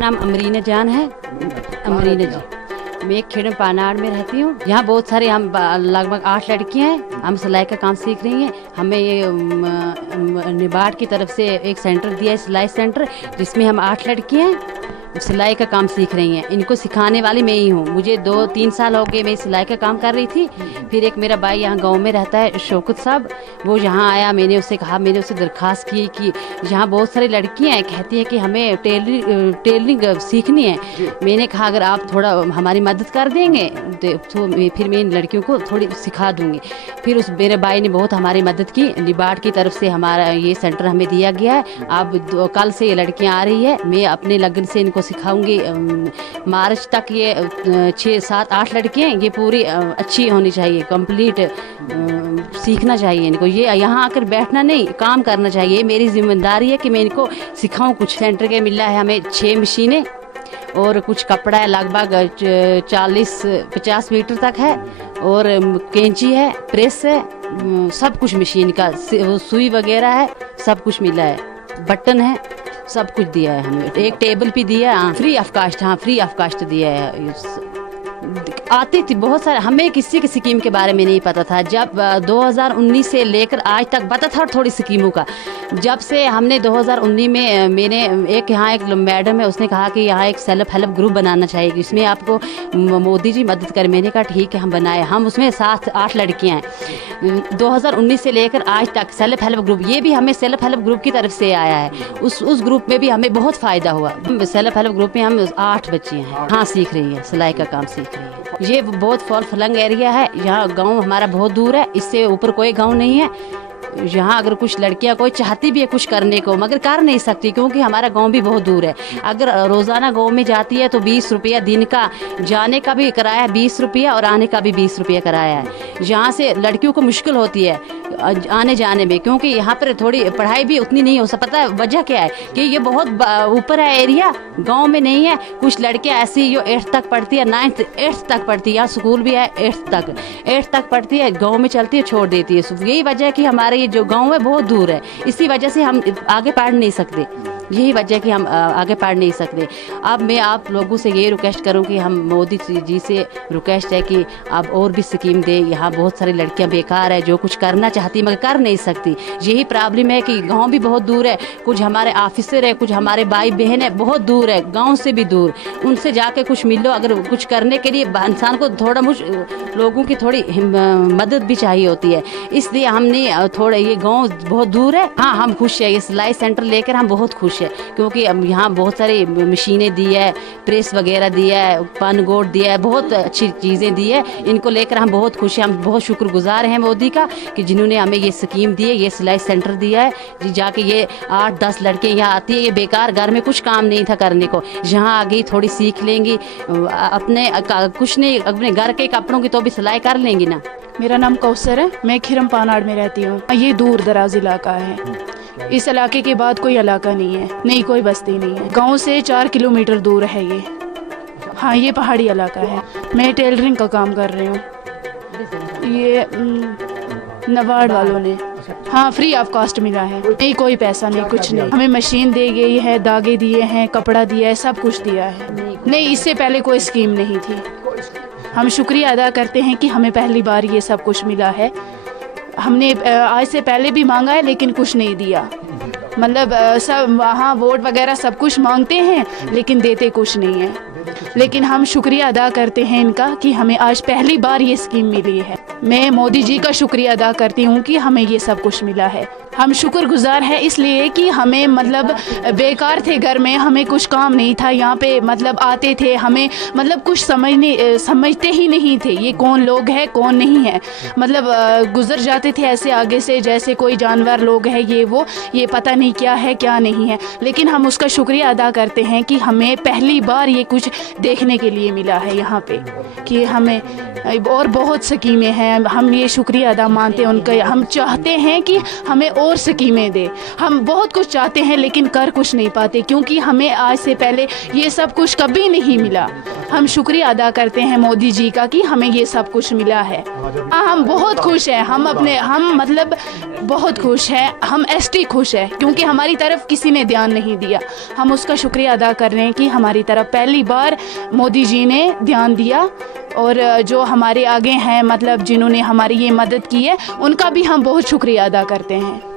नाम अमरीना जान है। अमरीना जी, मैं खेड़म पानाड़ में रहती हूँ। यहाँ बहुत सारे हम लगभग 8 लड़कियाँ हैं। हम सिलाई का काम सीख रही हैं। हमें ये निबाड़ की तरफ से एक सेंटर दिया है, सिलाई सेंटर, जिसमें हम 8 लड़कियाँ हैं सिलाई का काम सीख रही हैं। इनको सिखाने वाली मैं ही हूँ। मुझे 2-3 साल हो गए मैं सिलाई का काम कर रही थी। फिर एक मेरा भाई यहाँ गांव में रहता है, शौकत साहब, वो यहाँ आया। मैंने उससे कहा, मैंने उससे दरख्वास्त की कि यहाँ बहुत सारी लड़कियाँ हैं, कहती हैं कि हमें टेलरिंग सीखनी है। मैंने कहा अगर आप थोड़ा हमारी मदद कर देंगे तो फिर मैं इन लड़कियों को थोड़ी सिखा दूँगी। फिर उस मेरे भाई ने बहुत हमारी मदद की। निबाड़ की तरफ से हमारा ये सेंटर हमें दिया गया है। अब कल से ये लड़कियाँ आ रही है। मैं अपने लगन से इनको सिखाऊंगी। मार्च तक ये 6-7-8 लड़कियाँ, ये पूरी अच्छी होनी चाहिए, कंप्लीट सीखना चाहिए इनको। ये यहाँ आकर बैठना नहीं, काम करना चाहिए। मेरी जिम्मेदारी है कि मैं इनको सिखाऊं। कुछ सेंटर के मिला है हमें 6 मशीनें और कुछ कपड़ा है लगभग 40-50 मीटर तक है, और कैंची है, प्रेस है, सब कुछ मशीन का, सुई वगैरह है, सब कुछ मिला है, बटन है, सब कुछ दिया है हमें। एक टेबल भी दिया है, फ्री ऑफ कास्ट। हाँ, फ्री ऑफ कास्ट दिया है। आती थी बहुत सारे, हमें किसी की स्कीम के बारे में नहीं पता था। जब 2019 से लेकर आज तक पता था थोड़ी स्कीमों का। जब से हमने 2019 में, मैंने एक यहाँ एक मैडम है, उसने कहा कि यहाँ एक सेल्फ हेल्प ग्रुप बनाना चाहिए, इसमें आपको मोदी जी मदद करें। मैंने कहा ठीक है, हम बनाए। हम उसमें 7-8 लड़कियाँ हैं। 2019 से लेकर आज तक सेल्फ हेल्प ग्रुप, ये भी हमें सेल्फ हेल्प ग्रुप की तरफ से आया है। उस ग्रुप में भी हमें बहुत फ़ायदा हुआ। सेल्फ हेल्प ग्रुप में हम 8 बच्चियाँ हैं। हाँ, सीख रही हैं, सिलाई का काम सीख रही है। ये बहुत फॉल फलंग एरिया है। यहाँ गांव हमारा बहुत दूर है, इससे ऊपर कोई गांव नहीं है। यहाँ अगर कुछ लड़कियाँ कोई चाहती भी है कुछ करने को, मगर कर नहीं सकती, क्योंकि हमारा गांव भी बहुत दूर है। अगर रोज़ाना गांव में जाती है तो 20 रुपया दिन का, जाने का भी किराया 20 रुपया और आने का भी 20 रुपया किराया है। यहाँ से लड़कियों को मुश्किल होती है आने जाने में, क्योंकि यहाँ पर थोड़ी पढ़ाई भी उतनी नहीं हो सकता। पता है वजह क्या है कि ये बहुत ऊपर है एरिया, गांव में नहीं है। कुछ लड़कियाँ ऐसी जो 8th तक पढ़ती है, 9th 8th तक पढ़ती है, यहाँ स्कूल भी है 8th तक पढ़ती है, गांव में चलती है, छोड़ देती है। यही वजह है कि हमारे ये जो गांव है बहुत दूर है, इसी वजह से हम आगे पढ़ नहीं सकते। यही वजह है कि हम आगे पढ़ नहीं सकते। अब मैं आप लोगों से ये रिक्वेस्ट करूं कि हम मोदी जी से रिक्वेस्ट है कि आप और भी स्कीम दें। यहाँ बहुत सारी लड़कियां बेकार है जो कुछ करना चाहती मगर कर नहीं सकती। यही प्रॉब्लम है कि गांव भी बहुत दूर है। कुछ हमारे ऑफिसर है, कुछ हमारे भाई बहन है, बहुत दूर है, गांव से भी दूर। उनसे जाके कुछ मिलो। अगर कुछ करने के लिए इंसान को थोड़ा लोगों की थोड़ी मदद भी चाहिए होती है, इसलिए हमने थोड़ा, ये गाँव बहुत दूर है। हाँ, हम खुश है, ये सिलाई सेंटर लेकर हम बहुत खुश है, क्योंकि यहाँ बहुत सारी मशीनें दी है, प्रेस वगैरह दिया है, पन गोट दिया है, बहुत अच्छी चीज़ें दी है। इनको लेकर हम बहुत खुश हैं। हम बहुत शुक्रगुजार हैं मोदी का कि जिन्होंने हमें ये स्कीम दी है, ये सिलाई सेंटर दिया है। जाके ये 8-10 लड़के यहाँ आती है, ये बेकार घर में कुछ काम नहीं था करने को, यहाँ आ गई, थोड़ी सीख लेंगी, अपने कुछ नहीं, अपने घर के कपड़ों की तो भी सिलाई कर लेंगी ना। मेरा नाम कौसर है, मैं खिरम पानाड़ में रहती हूँ। ये दूर दराज इलाका है। इस इलाके के बाद कोई इलाका नहीं है, नहीं कोई बस्ती नहीं है। गांव से 4 किलोमीटर दूर है ये। हाँ, ये पहाड़ी इलाका है। मैं टेलरिंग का काम कर रही हूँ। ये नबाड़ वालों ने, हाँ, फ्री ऑफ कास्ट मिला है। नहीं कोई पैसा नहीं, कुछ नहीं। हमें मशीन दी गई है, धागे दिए हैं, कपड़ा दिया है, सब कुछ दिया है। नहीं, इससे पहले कोई स्कीम नहीं थी। हम शुक्रिया अदा करते हैं कि हमें पहली बार ये सब कुछ मिला है। हमने आज से पहले भी मांगा है लेकिन कुछ नहीं दिया। मतलब सब वहाँ वोट वगैरह सब कुछ मांगते हैं लेकिन देते कुछ नहीं है। लेकिन हम शुक्रिया अदा करते हैं इनका कि हमें आज पहली बार ये स्कीम मिली है। मैं मोदी जी का शुक्रिया अदा करती हूँ कि हमें ये सब कुछ मिला है। हम शुक्रगुजार हैं इसलिए कि हमें मतलब बेकार थे घर में, हमें कुछ काम नहीं था। यहाँ पे मतलब आते थे, हमें मतलब कुछ समझते ही नहीं थे ये कौन लोग है कौन नहीं है। मतलब गुजर जाते थे ऐसे आगे से जैसे कोई जानवर लोग है, ये पता नहीं क्या है क्या नहीं है। लेकिन हम उसका शुक्रिया अदा करते हैं कि हमें पहली बार ये कुछ देखने के लिए मिला है यहाँ पे, कि हमें और बहुत स्कीमें हैं। हम ये शुक्रिया अदा मानते हैं उनका। हम चाहते हैं कि हमें और स्कीमें दे। हम बहुत कुछ चाहते हैं लेकिन कर कुछ नहीं पाते, क्योंकि हमें आज से पहले ये सब कुछ कभी नहीं मिला। हम शुक्रिया अदा करते हैं मोदी जी का कि हमें ये सब कुछ मिला है। हम बहुत खुश हैं, हम मतलब बहुत खुश हैं। हम एसटी खुश हैं क्योंकि हमारी तरफ किसी ने ध्यान नहीं दिया। हम उसका शुक्रिया अदा कर रहे हैं कि हमारी तरफ पहली बार मोदी जी ने ध्यान दिया, और जो हमारे आगे हैं मतलब जिन्होंने हमारी ये मदद की है उनका भी हम बहुत शुक्रिया अदा करते हैं।